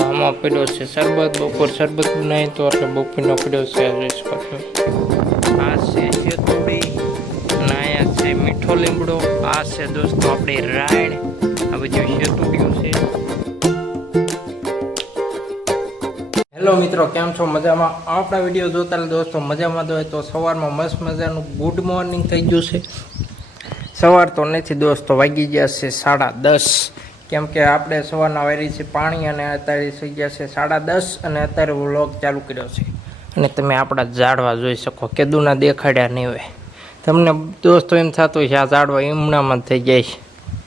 આમાં પડ્યો છે શરબત બપોર શરબત બનાવી તો એટલે બપોરનો પડ્યો છે જોઈ શકો છો। આ છે શેતુડી અને અહીંયા છે મીઠો લીમડો, આ છે દોસ્તો આપણી રાયણ, આ બધું શેતુડિયું છે। હેલો મિત્રો, કેમ છો? મજામાં? આપણા વિડીયો જોતા દોસ્તો મજામાં હોય તો સવારમાં મસ્ત મજાનું ગુડ મોર્નિંગ થઈ ગયું છે। સવાર તો નથી દોસ્તો, વાગી ગયા છે 10:30, કેમ કે આપણે સવારના વારી છે પાણી અને અત્યારે થઈ ગયા છે 10:30 અને અત્યારે વ્લોગ ચાલુ કર્યો છે। અને તમે આપણા ઝાડવા જોઈ શકો, કેદુના દેખાડ્યા નહીં હોય તમને દોસ્તો, એમ થતું હોય છે આ ઝાડવા એમનામાં જ થઈ જાય છે,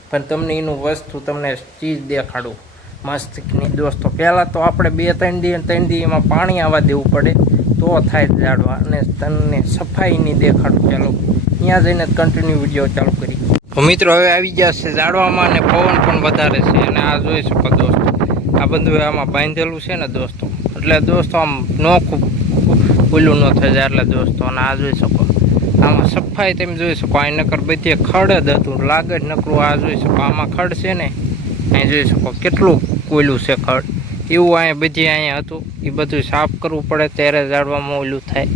પણ તમને એનું વસ્તુ તમને ચીજ દેખાડું મસ્ત દોસ્તો। પહેલાં તો આપણે 2-3 દી એમાં પાણી આવવા દેવું પડે તો થાય ઝાડવા, અને તમને સફાઈ નહીં દેખાડું। ચાલો ત્યાં જઈને કન્ટિન્યુ વિડીયો ચાલુ કરી મિત્રો। હવે આવી ગયા છે ઝાડવામાં અને પવન પણ વધારે છે, અને આ જોઈ શકો દોસ્તો, આ બધું આમાં બાંધેલું છે ને દોસ્તો, એટલે દોસ્તો આમ નોખું ઓલું ન થઈ જાય એટલે દોસ્તો। અને આ જોઈ શકો આમાં સફાઈ તમે જોઈ શકો, આ નકર બધી ખડ જ હતું લાગે જ નકરું, આ જોઈ શકો આમાં ખડ છે ને, અહીં જોઈ શકો કેટલું કોયલું છે ખડ, એવું અહીંયા બધી અહીંયા હતું, એ બધું સાફ કરવું પડે ત્યારે ઝાડવામાં ઓલું થાય।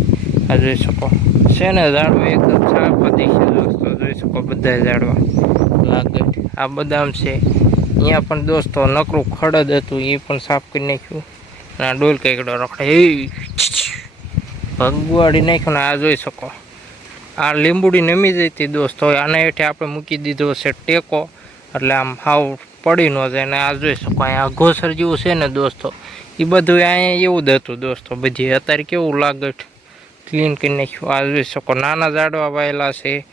આ જોઈ શકો છે ને ઝાડવા એકદમ સાફ હતી છે દોસ્તો, જોઈ શકો બધા ઝાડવા લાગે। આ બદામ છે, અહીંયા પણ દોસ્તો નકરું ખડ જ હતું, એ પણ સાફ કરી નાખ્યું, અને આ ડોલ કેકડો રખડે એ ભગવાડી નાખ્યું ને। આ જોઈ શકો આ લીંબુડી નમી જઈ હતી દોસ્તો, આના હેઠે આપણે મૂકી દીધો છે ટેકો, એટલે આમ હાવ પડી ન જાય। અને આ જોઈ શકો અહીંયા અઘોસર જેવું છે ને દોસ્તો, એ બધું અહીંયા એવું જ હતું દોસ્તો, બધી અત્યારે કેવું લાગે ક્લીન કરી નાખ્યું। આ જોઈ શકો નાના ઝાડવા વાયેલા છે,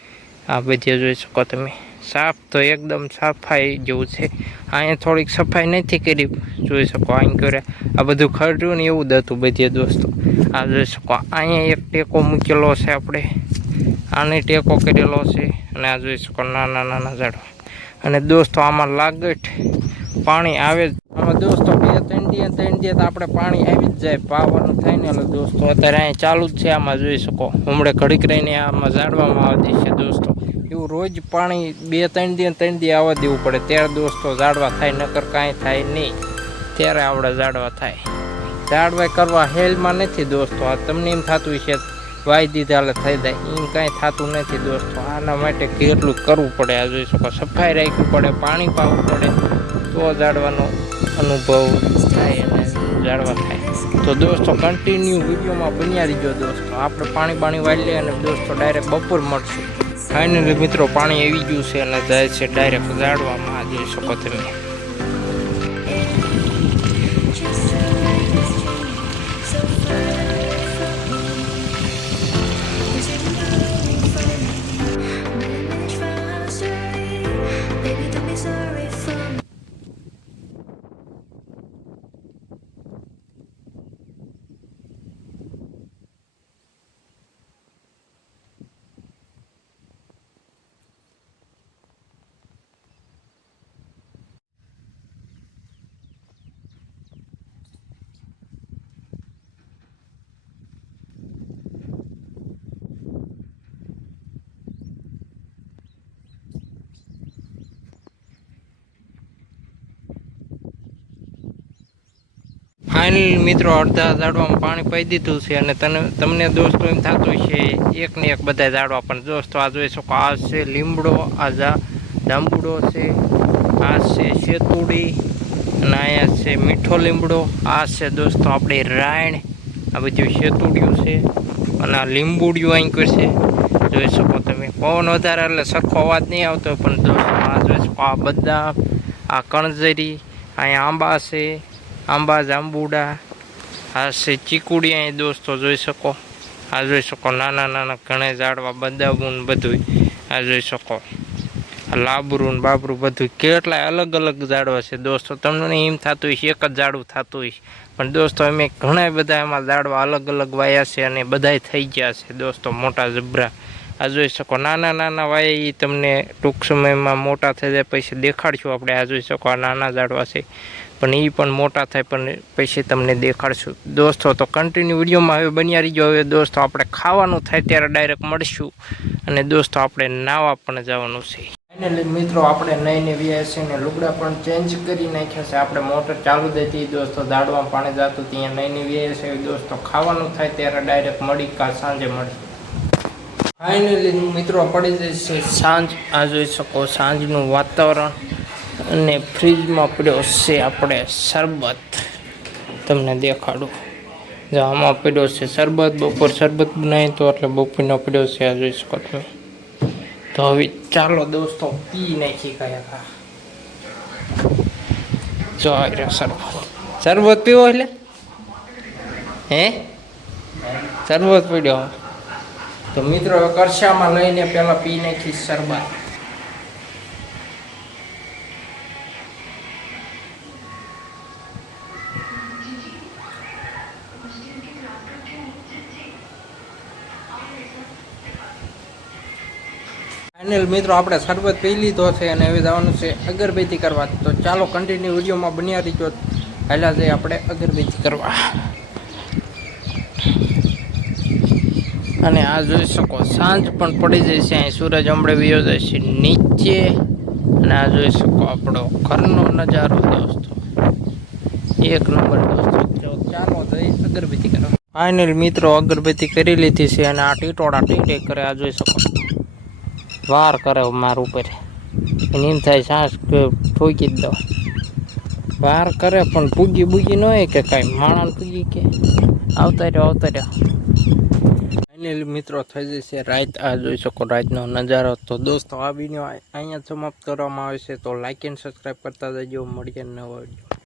આ બધી જોઈ શકો તમે સાફ તો એકદમ સફાઈ જેવું છે। અહીંયા થોડીક સફાઈ નથી કરી, જોઈ શકો અહીં કરે આ બધું ખર્યું ને એવું જ હતું બધી દોસ્તો। આ જોઈ શકો અહીંયા એક ટેકો મૂકેલો છે, આપણે આને ટેકો કરેલો છે, અને આ જોઈ શકો નાના નાના ઝાડવા, અને દોસ્તો આમાં લાગટ પાણી આવે જ આમાં દોસ્તો 2-3 દી તો આપણે પાણી આવી જ જાય, પાવાનું થાય ને એટલે દોસ્તો અત્યારે અહીંયા ચાલુ જ છે। આમાં જોઈ શકો હમણાં ઘડીક રહીને આમાં ઝાડવામાં આવતી છે દોસ્તો, એવું રોજ પાણી 2-3 દી આવવા દેવું પડે ત્યારે દોસ્તો ઝાડવા થાય, નકર કાંઈ થાય નહીં, ત્યારે આપણે ઝાડવા થાય। ઝાડવા કરવા હેલમાં નથી દોસ્તો, આ તમને એમ થતું છે વાઈ દીધા એટલે થઈ જાય, એમ કાંઈ થતું નથી દોસ્તો, આના માટે કેટલું કરવું પડે। આ જોઈ શકો સફાઈ રાખવી પડે, પાણી પાવું પડે તો ઝાડવાનો અનુભવ થાય અને ઝાડવા થાય। તો દોસ્તો કન્ટિન્યુ વિડીયોમાં બન્યા રહીજો દોસ્તો, આપણે પાણી વાળી લઈએ અને દોસ્તો ડાયરેક્ટ બપોર મળશું। ફાઇનલી મિત્રો પાણી આવી ગયું છે અને જાય છે ડાયરેક્ટ ઝાડવામાં, આ જોઈ શકો તમે। ફાઇનલ મિત્રો અડધા ઝાડવામાં પાણી પાઈ દીધું છે, અને તમને દોસ્તો એમ થતું છે એક ને એક બધા ઝાડવા, પણ દોસ્તો આ જોઈ શકો આ છે લીમડો, આ જાંબુડો છે, આ છે શેતુડી, અને અહીંયા છે મીઠો લીમડો, આ છે દોસ્તો આપણી રાયણ, આ બધું શેતુડિયું છે, અને આ લીંબુડિયું અહીં કરશે જોઈ શકો તમે। પવન વધારે એટલે સરખો અવાજ નહીં આવતો, પણ દોસ્તો આ જોઈ શકો આ બદામ, આ કણજરી, અહીંયા આંબા છે, આંબા જાંબુડા, આ છે ચીકુડી અહીં દોસ્તો જોઈ શકો, આ જોઈ શકો નાના નાના ઘણા ઝાડવા બદામું બધું, આ જોઈ શકો લાબરું બાબરું બધું કેટલાય અલગ અલગ ઝાડવા છે દોસ્તો। તમને એમ થતું હોય એક જ ઝાડવું થતું હોય, પણ દોસ્તો અમે ઘણા બધા એમાં ઝાડવા અલગ અલગ વાયા છે, અને બધાય થઈ ગયા છે દોસ્તો મોટા જબરા। આ જોઈ શકો નાના નાના વાયા, એ તમને ટૂંક સમયમાં મોટા થઈ જાય પછી દેખાડશું આપણે। આ જોઈ શકો આ નાના ઝાડવા છે, પણ એ પણ મોટા થાય પણ પછી તમને દેખાડશું દોસ્તો। તો કન્ટિન્યુ વિડીયોમાં હવે બન્યા રહીજો। હવે દોસ્તો આપણે ખાવાનું થાય ત્યારે ડાયરેક્ટ મળશું, અને દોસ્તો આપણે નાવા પણ જવાનું છે। ફાઇનલી મિત્રો આપણે નઈને વ્યાસ છે ને લુગડા પણ ચેન્જ કરી નાખ્યા છે. આપણે મોટર ચાલુ દેતી દોસ્તો, દાડવામાં પાણી જતું ત્યાં નઈને વ્યાસ છે દોસ્તો. ખાવાનું થાય ત્યારે ડાયરેક્ટ મળી કાલ સાંજે મળી. ફાઇનલી મિત્રો પડી જશે સાંજ. આ જોઈ શકો સાંજનું વાતાવરણ અને ફ્રીજમાં પડ્યો છે આપણે શરબત. તમને દેખાડું, જો આમાં પડ્યો છે શરબત. બપોર શરબત બનાવી તો એટલે બપોરનો પડ્યો છે. આ જોઈ શકો તમે. તો હવે ચાલો દોસ્તો પી નાખી ગયા. જો શરબત પીવો એટલે હે શરબત પડ્યો. તો મિત્રો કરશામાં લઈને પેલા પી નાખી શરબત. ફાઇનલ મિત્રો આપણે શરબત પી લીધો છે અને હવે જવાનું છે અગરબત્તી કરવા. તો ચાલો કન્ટિન્યુ વિડીયોમાં બન્યા રહીજો. પહેલા જઈએ આપણે અગરબત્તી કરવા. અને આ જોઈ શકો સાંજ પણ પડી જાય છે. અહીં સૂરજ હમણે વયો જાય છે નીચે. અને આ જોઈ શકો આપણો ઘરનો નજારો દોસ્તો, એક નંબર દોસ્તો. ચાલો જઈ અગરબત્તી કરવા. ફાઇનલ મિત્રો અગરબત્તી કરી લીધી છે અને આ ટીટોળા ટીટે કરે. આ જોઈ શકો વાર કરે માર ઉપર. એમ થાય સાસ ઠોકી જ દો. વાર કરે પણ પૂગી બૂગી ન હોય કે કાંઈ માણસ પૂગી કે આવતા રહ્યો. ફાઇનલી મિત્રો થઈ જશે રાત. આ જોઈ શકો રાતનો નજારો. તો દોસ્તો આ વિડીયો અહીંયા સમાપ્ત કરવામાં આવે છે. તો લાઇક એન્ડ સબસ્ક્રાઈબ કરતા જજો. મળીએ નવા વિડીયો.